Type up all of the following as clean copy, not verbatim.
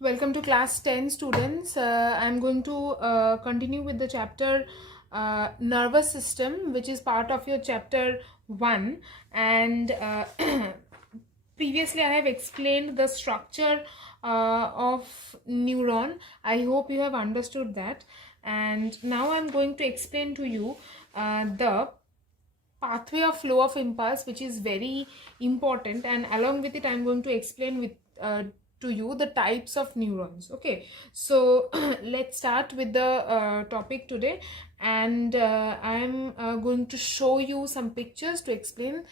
Welcome to class 10 students. I'm going to continue with the chapter nervous system, which is part of your chapter 1, and previously I have explained the structure of neuron. I hope you have understood that, and now I'm going to explain to you the pathway of flow of impulse, which is very important, and along with it I'm going to explain with to you the types of neurons. Okay, so let's start with the topic today, and I'm going to show you some pictures to explain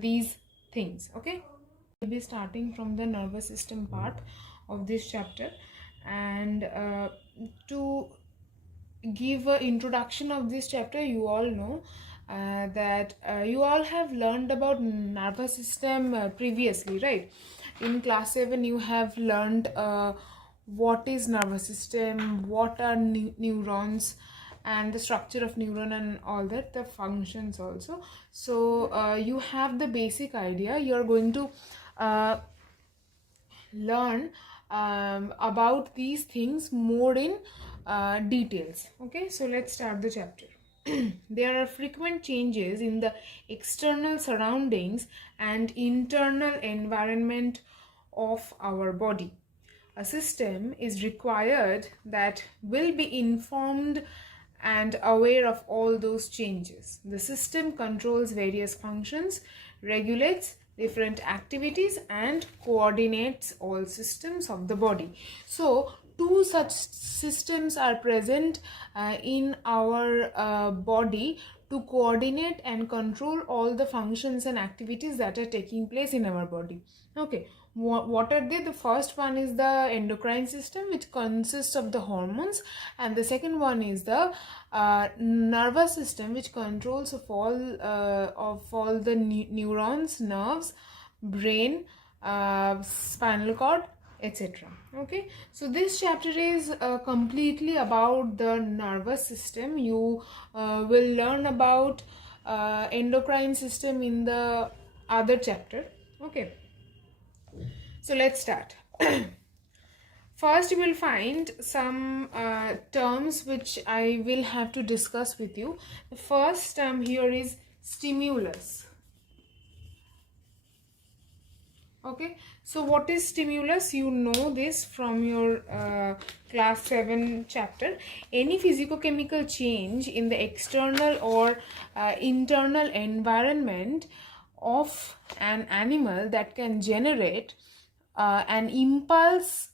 these things. Okay, we'll be starting from the nervous system part of this chapter, and to give an introduction of this chapter, you all know that you all have learned about nervous system previously, right? In class 7 you have learned what is nervous system, what are neurons, and the structure of neuron and all that, the functions also. So you have the basic idea. You're going to learn about these things more in details. Okay, so let's start the chapter. There are frequent changes in the external surroundings and internal environment of our body. A system is required that will be informed and aware of all those changes. The system controls various functions, regulates different activities, and coordinates all systems of the body. So two such systems are present in our body to coordinate and control all the functions and activities that are taking place in our body. Okay, what are they? The first one is the endocrine system, which consists of the hormones, and the second one is the nervous system, which controls of all the neurons, nerves, brain, spinal cord, etc. Okay, so this chapter is completely about the nervous system. You will learn about endocrine system in the other chapter. Okay, so let's start. First, you will find some terms which I will have to discuss with you. The first term here is stimulus. Okay, so what is stimulus? You know this from your class 7 chapter. Any physicochemical change in the external or internal environment of an animal that can generate an impulse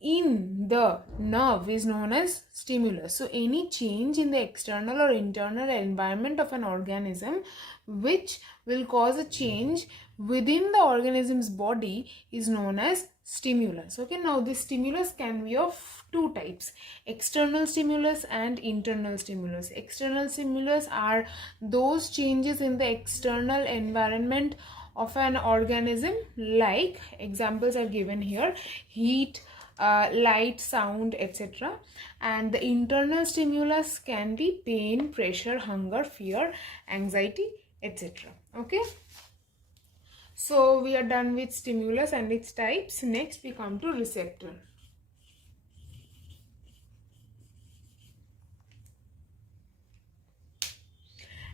in the nerve is known as stimulus. So any change in the external or internal environment of an organism which will cause a change within the organism's body is known as stimulus. Okay, now this stimulus can be of two types: external stimulus and internal stimulus. External stimulus are those changes in the external environment of an organism, like examples are given here: heat, light, sound, etc. And the internal stimulus can be pain, pressure, hunger, fear, anxiety, etc. Okay, so we are done with stimulus and its types. Next we come to receptor.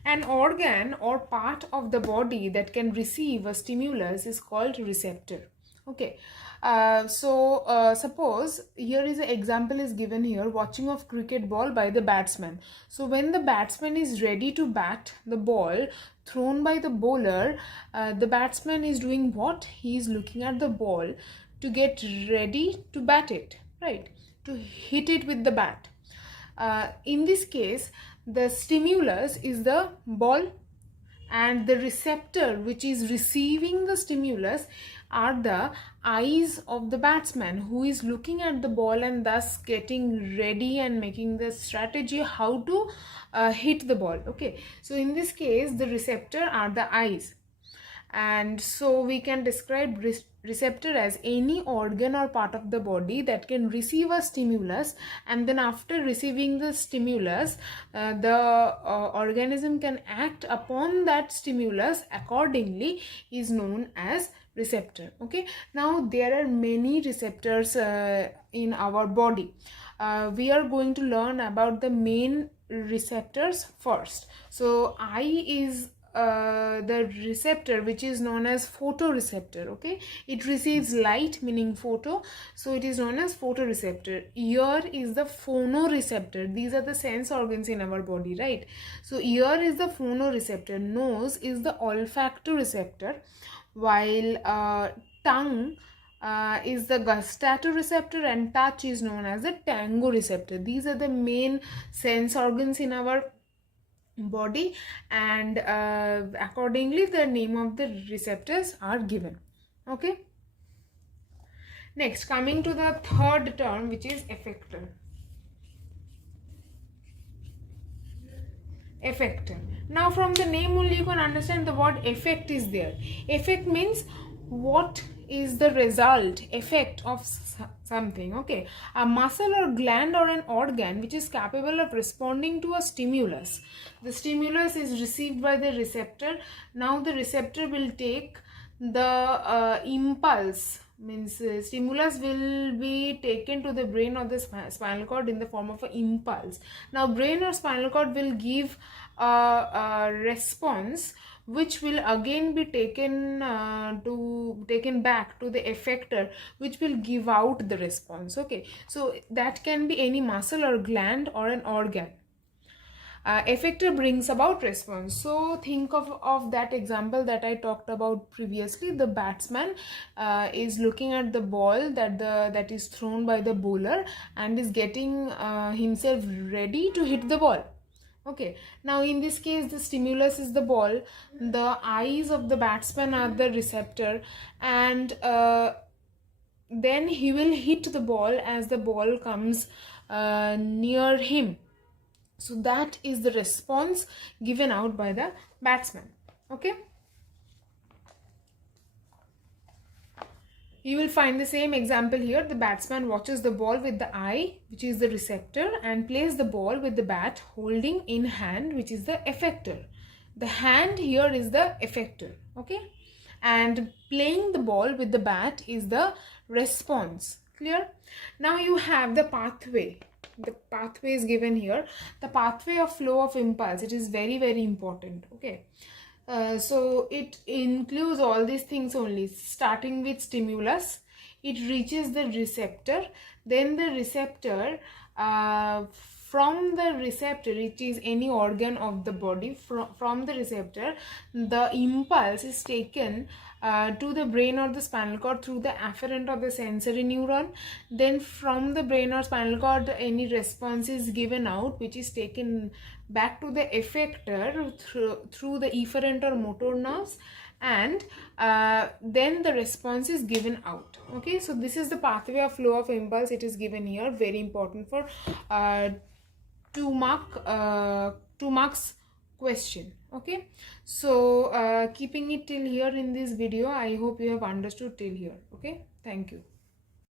An organ or part of the body that can receive a stimulus is called receptor. Okay, suppose here is an example is given here: watching of cricket ball by the batsman. So when the batsman is ready to bat the ball thrown by the bowler, the batsman is doing what? He is looking at the ball to get ready to bat it, right? To hit it with the bat. In this case, the stimulus is the ball, and the receptor which is receiving the stimulus are the eyes of the batsman, who is looking at the ball and thus getting ready and making the strategy how to hit the ball. Okay, so in this case the receptor are the eyes, and so we can describe receptor as any organ or part of the body that can receive a stimulus, and then after receiving the stimulus the organism can act upon that stimulus accordingly, is known as receptor. Okay, now there are many receptors in our body. We are going to learn about the main receptors first. So eye is the receptor which is known as photoreceptor. Okay, it receives light, meaning photo, so it is known as photoreceptor. Ear is the phonoreceptor. These are the sense organs in our body, right? So ear is the phonoreceptor, nose is the olfactoreceptor, while tongue is the gustatoriceptor, and touch is known as the tangoreceptor. These are the main sense organs in our body, and accordingly the name of the receptors are given. Okay, next, coming to the third term, which is effector. Effector. Now from the name only you can understand the word effect is there. Effect means what is the result, effect of something. Okay, a muscle or gland or an organ which is capable of responding to a stimulus. The stimulus is received by the receptor. Now the receptor will take the impulse, means stimulus will be taken to the brain or the spinal cord in the form of an impulse. Now brain or spinal cord will give a response which will again be taken back to the effector, which will give out the response. Okay, so that can be any muscle or gland or an organ. Effector brings about response. So think of that example that I talked about previously. The batsman is looking at the ball that is thrown by the bowler and is getting himself ready to hit the ball. Okay, now in this case the stimulus is the ball, the eyes of the batsman are the receptor, and then he will hit the ball as the ball comes near him. So that is the response given out by the batsman. Okay, you will find the same example here. The batsman watches the ball with the eye, which is the receptor, and plays the ball with the bat holding in hand, which is the effector. The hand here is the effector. Okay, and playing the ball with the bat is the response. Clear? Now you have the pathway. The pathway is given here. The pathway of flow of impulse, it is very, very important. Okay, so it includes all these things only, starting with stimulus. It reaches the receptor, then the receptor, from the receptor, it is any organ of the body, from the receptor the impulse is taken to the brain or the spinal cord through the afferent or the sensory neuron. Then from the brain or spinal cord any response is given out, which is taken back to the effector through the efferent or motor nerves, and then the response is given out. Okay, so this is the pathway of flow of impulse. It is given here, very important for 2 marks question. Okay, so keeping it till here in this video, I hope you have understood till here. Okay, thank you.